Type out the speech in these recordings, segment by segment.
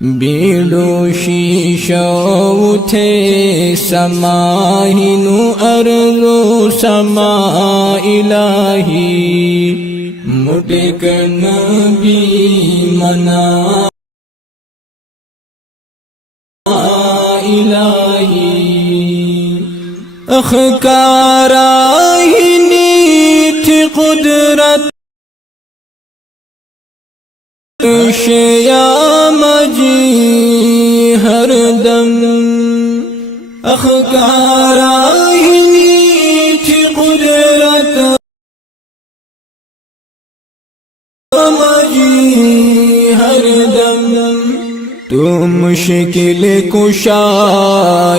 بیڑو شیشو اٹھے سماہنو ارضو سما الہی مٹک نبی منا الہی اخکارائنی تھی قدرت شیا مجی ہر دم اخکارائنی تھی قدرت مجی ہر دم تو مشکل کشا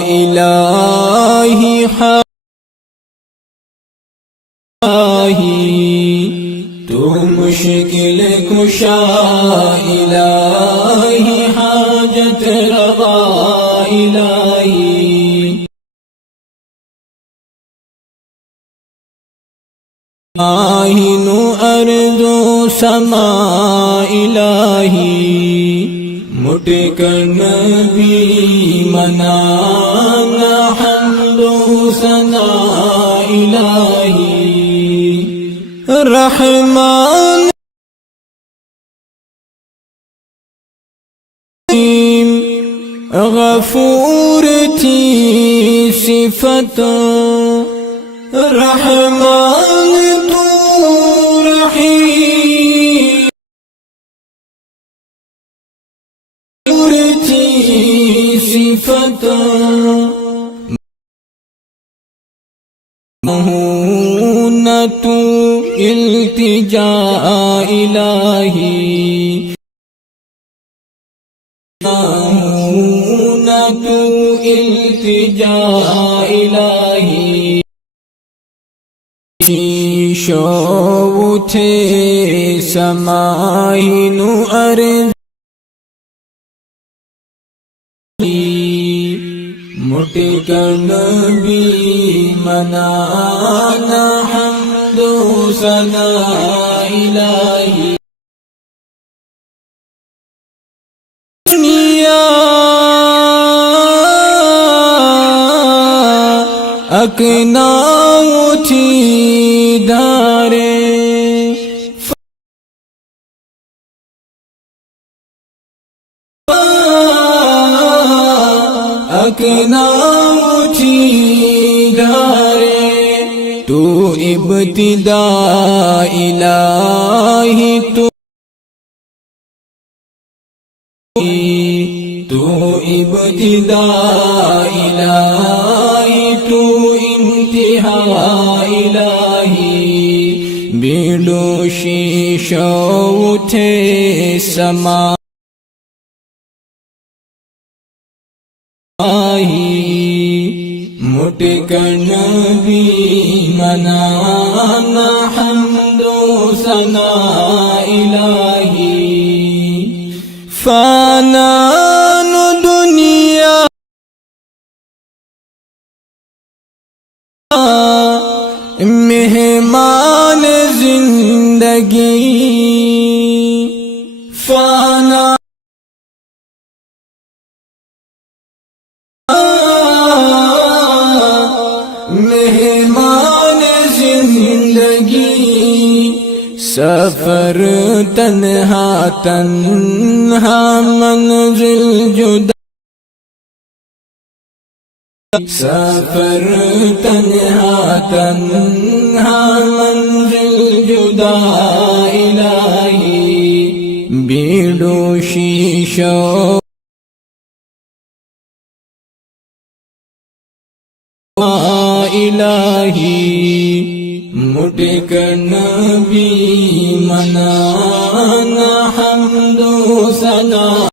الہی تو مشکل کشا الہی حاجت روا الہی آہنو ارض و سما الہی مٹک نبی منانا حمد و ثنا الہی رحمان غفور تھی صفت رحمان تو رحیم تھی صفت مہونت التجا الہی مہونت التجا الہی شیشو اٹھے سماہنو ارض مٹک نبی منانا حمد و ثنا الہی دنیا اکنا اٹھی دارے اکنا اٹھی دارے تو ابتدا الہی تو ابتدا الہی تو انتہا الہی بیڑو شیشو اٹھے سما مٹک نبی منانا حمد و ثنا الہی فانان دنیا مہمان زندگی فانا مہمان زندگی سفر تنہا تنہا منزل جدا سفر تنہا تنہا منزل جدا الہی بیڑو شیشو الہی مٹک نبی منانا حمد و ثنا